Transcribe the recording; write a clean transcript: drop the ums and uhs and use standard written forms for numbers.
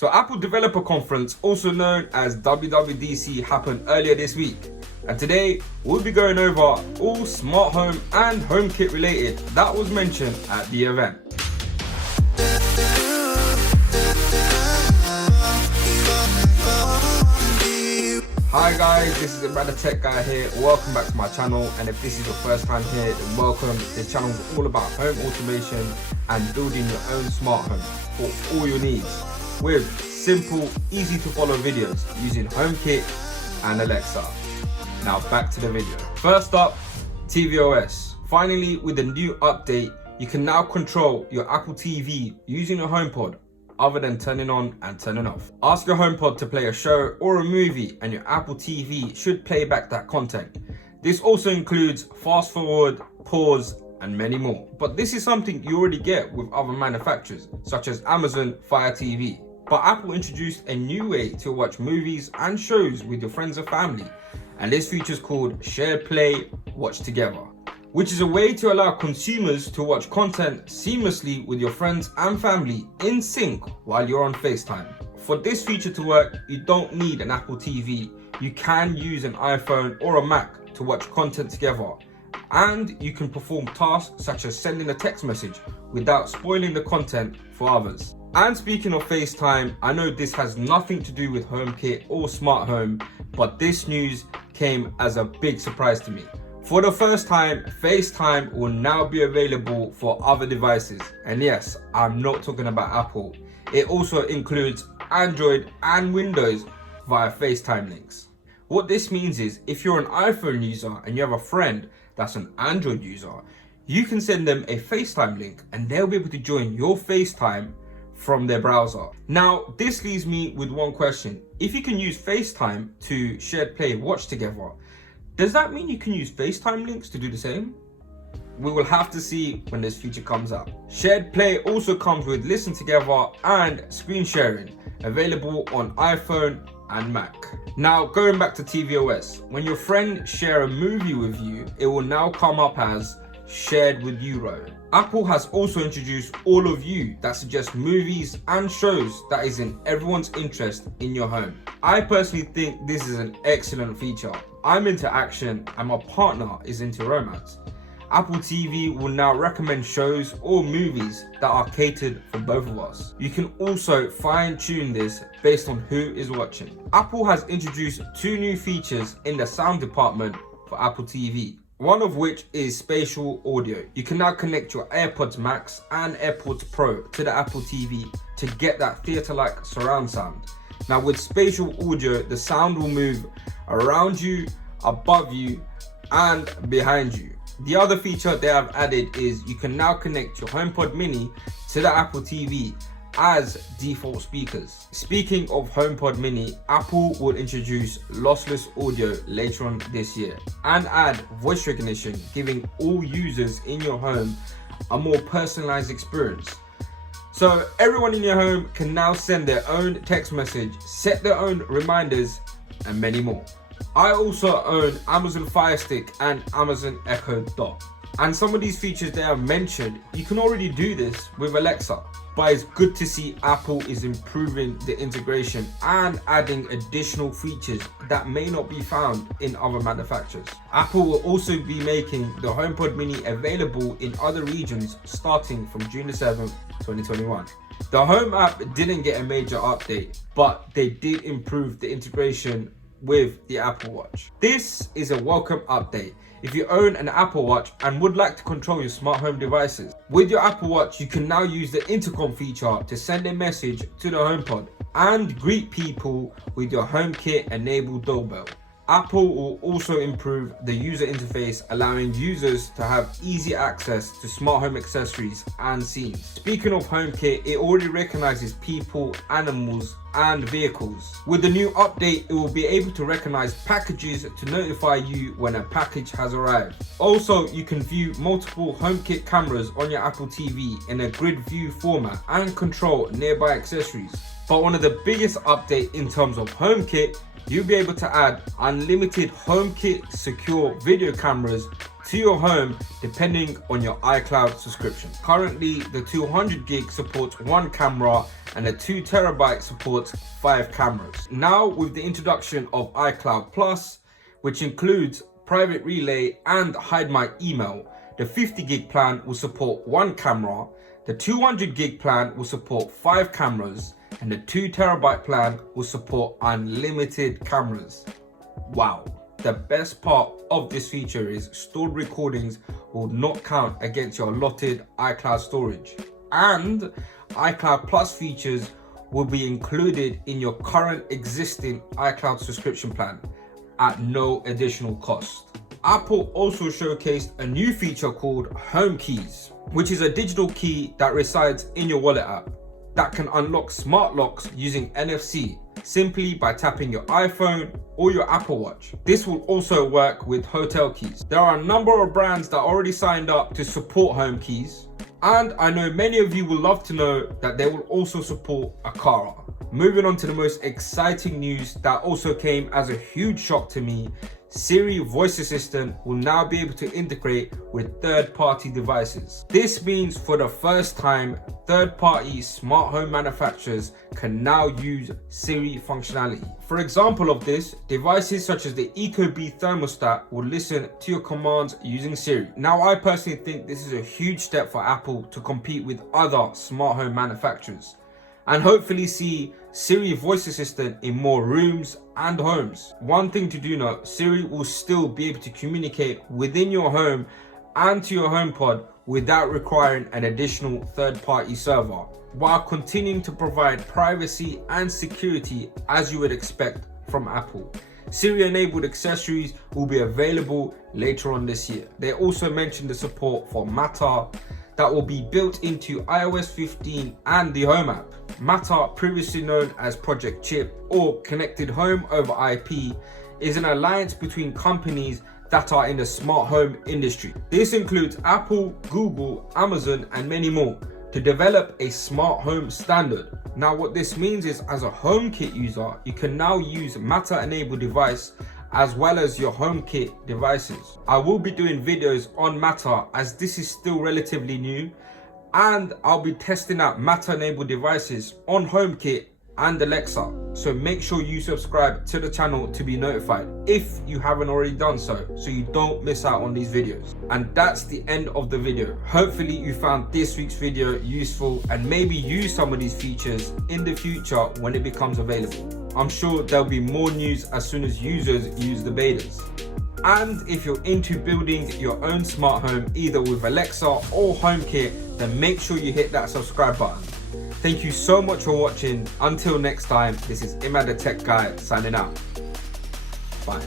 So Apple Developer Conference, also known as WWDC, happened earlier this week. And today, we'll be going over all smart home and HomeKit related that was mentioned at the event. Hi guys, this is the Tech Guy here. Welcome back to my channel, and if this is your first time here, then welcome. This channel is all about home automation and building your own smart home for all your needs with simple, easy to follow videos using HomeKit and Alexa. Now back to the video. First up, tvOS. Finally, with the new update, you can now control your Apple TV using your HomePod, other than turning on and turning off. Ask your HomePod to play a show or a movie and your Apple TV should play back that content. This also includes fast forward, pause, and many more. But this is something you already get with other manufacturers, such as Amazon Fire TV. But Apple introduced a new way to watch movies and shows with your friends and family, and this feature is called Shared Play, Watch Together, which is a way to allow consumers to watch content seamlessly with your friends and family in sync while you're on FaceTime. For this feature to work, you don't need an Apple TV. You can use an iPhone or a Mac to watch content together, and you can perform tasks such as sending a text message without spoiling the content for others. And speaking of FaceTime, I know this has nothing to do with HomeKit or smart home, but this news came as a big surprise to me. For the first time, FaceTime will now be available for other devices. And yes, I'm not talking about Apple. It also includes Android and Windows via FaceTime links. What this means is if you're an iPhone user and you have a friend that's an Android user, you can send them a FaceTime link and they'll be able to join your FaceTime from their browser. Now, this leaves me with one question. If you can use FaceTime to shared play watch together, does that mean you can use FaceTime links to do the same? We will have to see when this feature comes out. Shared Play also comes with Listen Together and screen sharing, available on iPhone and Mac. Now, going back to tvOS, when your friend share a movie with you, it will now come up as Shared with You. Apple has also introduced All of You that suggests movies and shows that is in everyone's interest in your home. I personally think this is an excellent feature. I'm into action and my partner is into romance. Apple TV will now recommend shows or movies that are catered for both of us. You can also fine-tune this based on who is watching. Apple has introduced two new features in the sound department for Apple TV. One of which is spatial audio. You can now connect your AirPods Max and AirPods Pro to the Apple TV to get that theater-like surround sound. Now with spatial audio, the sound will move around you, above you, and behind you. The other feature they have added is you can now connect your HomePod Mini to the Apple TV as default speakers. Speaking of HomePod Mini, Apple will introduce lossless audio later on this year and add voice recognition, giving all users in your home a more personalized experience. So everyone in your home can now send their own text message, set their own reminders, and many more. I also own Amazon Fire Stick and Amazon Echo Dot. And some of these features they have mentioned, you can already do this with Alexa. But it's good to see Apple is improving the integration and adding additional features that may not be found in other manufacturers. Apple will also be making the HomePod Mini available in other regions starting from June 7th, 2021. The Home app didn't get a major update, but they did improve the integration with the Apple Watch. This is a welcome update if you own an Apple Watch and would like to control your smart home devices. With your Apple Watch, you can now use the intercom feature to send a message to the HomePod and greet people with your HomeKit enabled doorbell. Apple will also improve the user interface, allowing users to have easy access to smart home accessories and scenes. Speaking of HomeKit, it already recognizes people, animals, and vehicles. With the new update, it will be able to recognize packages to notify you when a package has arrived. Also, you can view multiple HomeKit cameras on your Apple TV in a grid view format and control nearby accessories. But one of the biggest updates in terms of HomeKit, you'll be able to add unlimited HomeKit secure video cameras to your home depending on your iCloud subscription. Currently, the 200 gig supports 1 camera and the 2 terabyte supports 5 cameras. Now with the introduction of iCloud Plus, which includes private relay and hide my email, the 50 gig plan will support 1 camera, the 200 gig plan will support 5 cameras, and the 2 terabyte plan will support unlimited cameras. Wow. The best part of this feature is stored recordings will not count against your allotted iCloud storage. And iCloud Plus features will be included in your current existing iCloud subscription plan at no additional cost. Apple also showcased a new feature called Home Keys, which is a digital key that resides in your wallet app that can unlock smart locks using NFC simply by tapping your iPhone or your Apple Watch. This will also work with hotel keys. There are a number of brands that already signed up to support Home Keys, and I know many of you will love to know that they will also support Aqara. Moving on to the most exciting news that also came as a huge shock to me, Siri voice assistant will now be able to integrate with third-party devices. This means for the first time, third-party smart home manufacturers can now use Siri functionality. For example of this, devices such as the Ecobee thermostat will listen to your commands using Siri. Now, I personally think this is a huge step for Apple to compete with other smart home manufacturers and hopefully see Siri voice assistant in more rooms and homes. One thing to do note, Siri will still be able to communicate within your home and to your HomePod without requiring an additional third-party server, while continuing to provide privacy and security as you would expect from Apple. Siri-enabled accessories will be available later on this year. They also mentioned the support for Matter that will be built into iOS 15 and the Home app. Matter, previously known as Project Chip or Connected Home over IP, is an alliance between companies that are in the smart home industry. This includes Apple, Google, Amazon, and many more to develop a smart home standard. Now, what this means is, as a HomeKit user, you can now use Matter-enabled device as well as your HomeKit devices. I will be doing videos on Matter as this is still relatively new, and I'll be testing out Matter-enabled devices on HomeKit and Alexa. So make sure you subscribe to the channel to be notified if you haven't already done so you don't miss out on these videos. And that's the end of the video. Hopefully you found this week's video useful and maybe use some of these features in the future when it becomes available. I'm sure there'll be more news as soon as users use the betas. And if you're into building your own smart home either with Alexa or HomeKit, then make sure you hit that subscribe button. Thank you so much for watching. Until next time, this is Imad the Tech Guy signing out. Bye.